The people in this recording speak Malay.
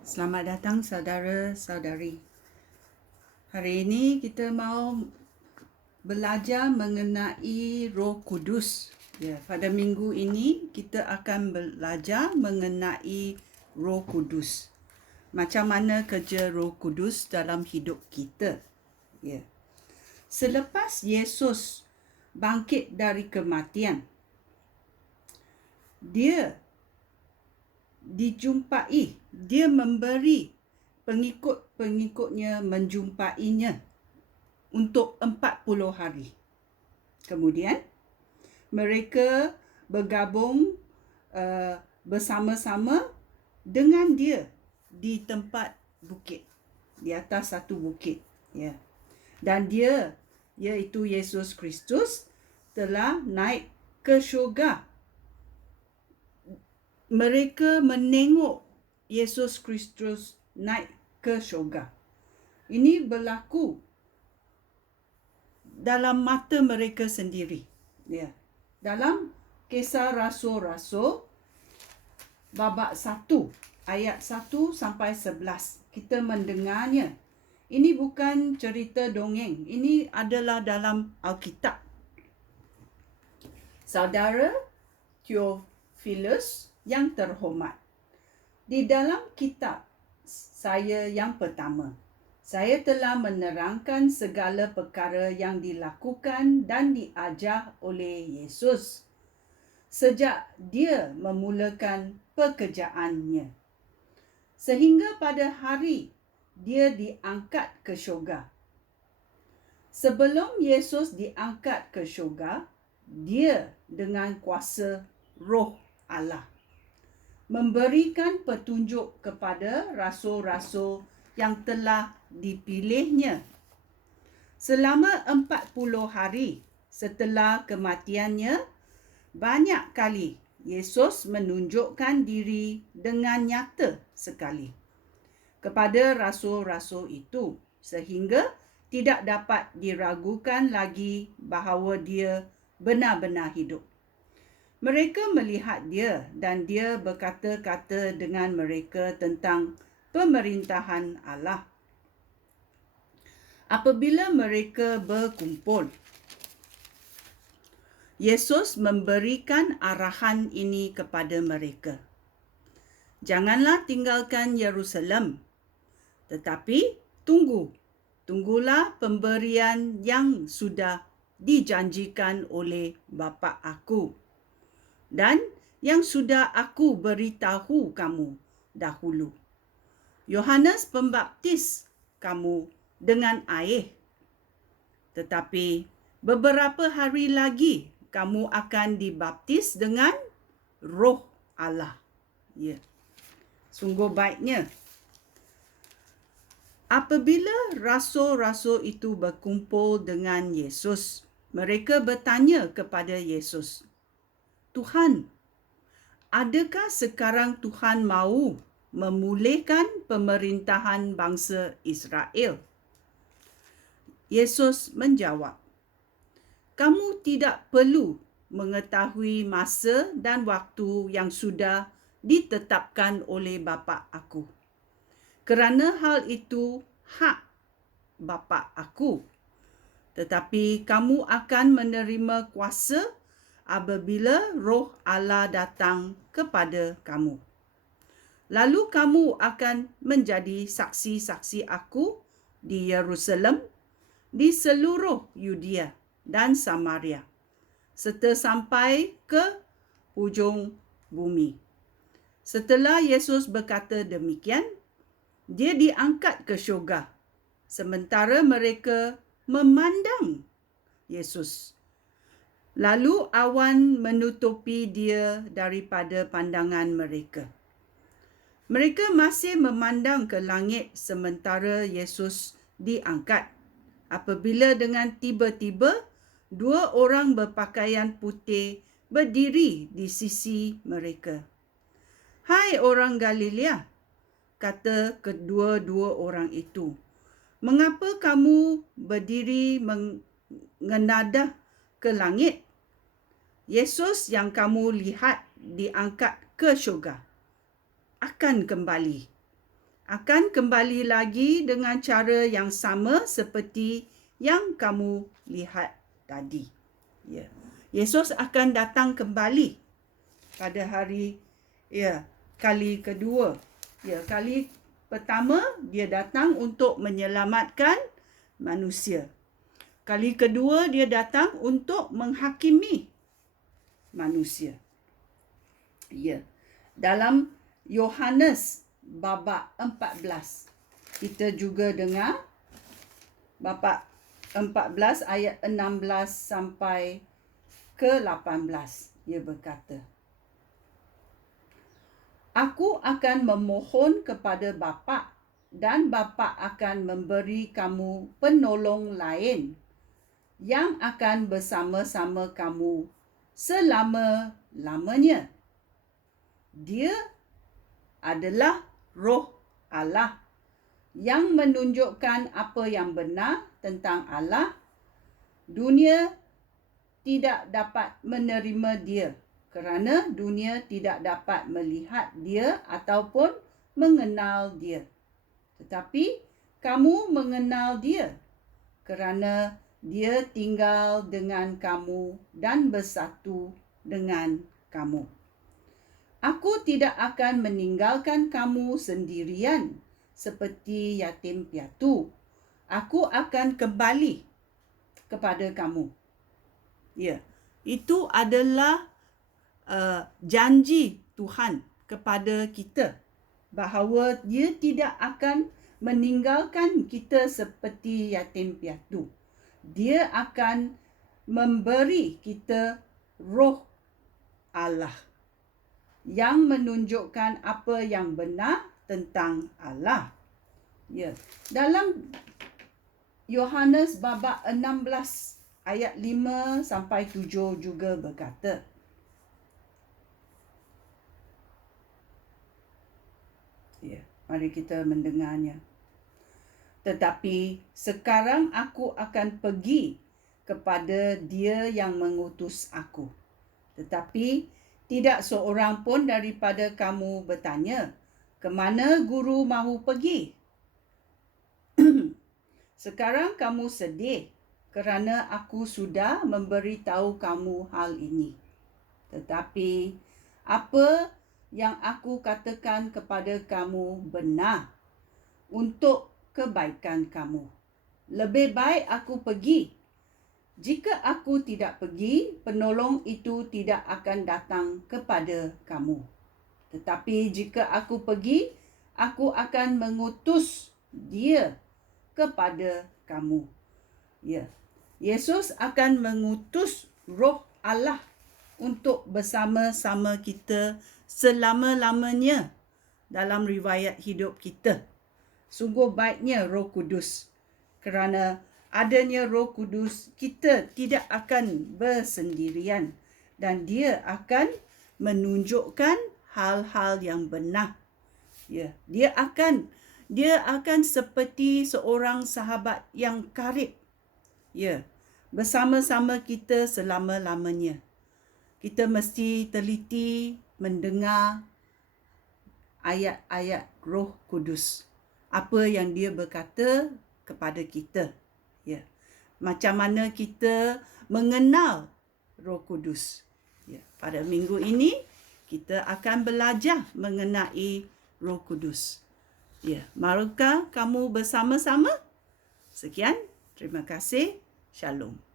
Selamat datang saudara-saudari. Hari ini kita mau belajar mengenai Roh Kudus. Ya, pada minggu ini kita akan belajar mengenai Roh Kudus. Macam mana kerja Roh Kudus dalam hidup kita. Ya. Selepas Yesus bangkit dari kematian, dia dijumpai, dia memberi pengikut-pengikutnya menjumpainya untuk 40 hari. Kemudian mereka bergabung bersama-sama dengan dia di tempat bukit, di atas satu bukit, ya. Dan dia, iaitu Yesus Kristus, telah naik ke syurga. Mereka menengok Yesus Kristus naik ke syurga. Ini berlaku dalam mata mereka sendiri. Ya. Dalam Kisah Rasul-Rasul babak 1 ayat 1 sampai 11 kita mendengarnya. Ini bukan cerita dongeng. Ini adalah dalam Alkitab. Saudara Theophilus yang terhormat, di dalam kitab saya yang pertama, saya telah menerangkan segala perkara yang dilakukan dan diajar oleh Yesus sejak dia memulakan pekerjaannya, sehingga pada hari dia diangkat ke syurga. Sebelum Yesus diangkat ke syurga, dia dengan kuasa Roh Allah memberikan petunjuk kepada rasul-rasul yang telah dipilihnya. Selama 40 hari setelah kematiannya, banyak kali Yesus menunjukkan diri dengan nyata sekali kepada rasul-rasul itu, sehingga tidak dapat diragukan lagi bahawa dia benar-benar hidup. Mereka melihat dia dan dia berkata-kata dengan mereka tentang pemerintahan Allah. Apabila mereka berkumpul, Yesus memberikan arahan ini kepada mereka. Janganlah tinggalkan Yerusalem, tetapi tunggulah pemberian yang sudah dijanjikan oleh Bapa aku dan yang sudah aku beritahu kamu dahulu. Yohanes Pembaptis kamu dengan air, tetapi beberapa hari lagi kamu akan dibaptis dengan Roh Allah. Ya. Sungguh baiknya. Apabila rasul-rasul itu berkumpul dengan Yesus, mereka bertanya kepada Yesus, "Tuhan, adakah sekarang Tuhan mahu memulihkan pemerintahan bangsa Israel?" Yesus menjawab, "Kamu tidak perlu mengetahui masa dan waktu yang sudah ditetapkan oleh Bapa aku. Kerana hal itu hak Bapa aku. Tetapi kamu akan menerima kuasa apabila Roh Allah datang kepada kamu. Lalu kamu akan menjadi saksi-saksi aku di Yerusalem, di seluruh Yudea dan Samaria, serta sampai ke hujung bumi." Setelah Yesus berkata demikian, dia diangkat ke syurga, sementara mereka memandang Yesus. Lalu awan menutupi dia daripada pandangan mereka. Mereka masih memandang ke langit sementara Yesus diangkat. Apabila dengan tiba-tiba, 2 orang berpakaian putih berdiri di sisi mereka. "Hai orang Galilea," kata kedua-dua orang itu, "mengapa kamu berdiri mengenadah ke langit? Yesus yang kamu lihat diangkat ke syurga akan kembali akan kembali lagi dengan cara yang sama seperti yang kamu lihat tadi. Ya. Yesus akan datang kembali pada hari kali kedua. Kali pertama dia datang untuk menyelamatkan manusia. Kali kedua dia datang untuk menghakimi manusia. Dalam Yohanes babak 14 kita juga dengar babak 14 ayat 16 sampai ke 18. Ia berkata, Aku akan memohon kepada Bapa dan Bapa akan memberi kamu penolong lain yang akan bersama-sama kamu selama-lamanya. Dia adalah Roh Allah yang menunjukkan apa yang benar tentang Allah. Dunia tidak dapat menerima dia kerana dunia tidak dapat melihat dia ataupun mengenal dia. Tetapi kamu mengenal dia kerana dia tinggal dengan kamu dan bersatu dengan kamu. Aku tidak akan meninggalkan kamu sendirian seperti yatim piatu. Aku akan kembali kepada kamu. Itu adalah janji Tuhan kepada kita bahawa dia tidak akan meninggalkan kita seperti yatim piatu. Dia akan memberi kita Roh Allah yang menunjukkan apa yang benar tentang Allah. Dalam Yohanes babak 16 ayat 5 sampai 7 juga berkata, mari kita mendengarnya. Tetapi sekarang aku akan pergi kepada Dia yang mengutus aku. Tetapi tidak seorang pun daripada kamu bertanya, ke mana guru mahu pergi? Sekarang kamu sedih kerana aku sudah memberitahu kamu hal ini. Tetapi apa yang aku katakan kepada kamu benar untuk kebaikan kamu. Lebih baik aku pergi. Jika aku tidak pergi, penolong itu tidak akan datang kepada kamu. Tetapi jika aku pergi, aku akan mengutus dia kepada kamu. Yesus akan mengutus Roh Allah untuk bersama-sama kita selama-lamanya dalam riwayat hidup kita. Sungguh baiknya Roh Kudus. Kerana adanya Roh Kudus, kita tidak akan bersendirian dan dia akan menunjukkan hal-hal yang benar. Dia akan seperti seorang sahabat yang karib. Bersama-sama kita selama-lamanya. Kita mesti teliti mendengar ayat-ayat Roh Kudus. Apa yang dia berkata kepada kita. Macam mana kita mengenal Roh Kudus. Pada minggu ini, kita akan belajar mengenai Roh Kudus. Marukah kamu bersama-sama? Sekian, terima kasih. Shalom.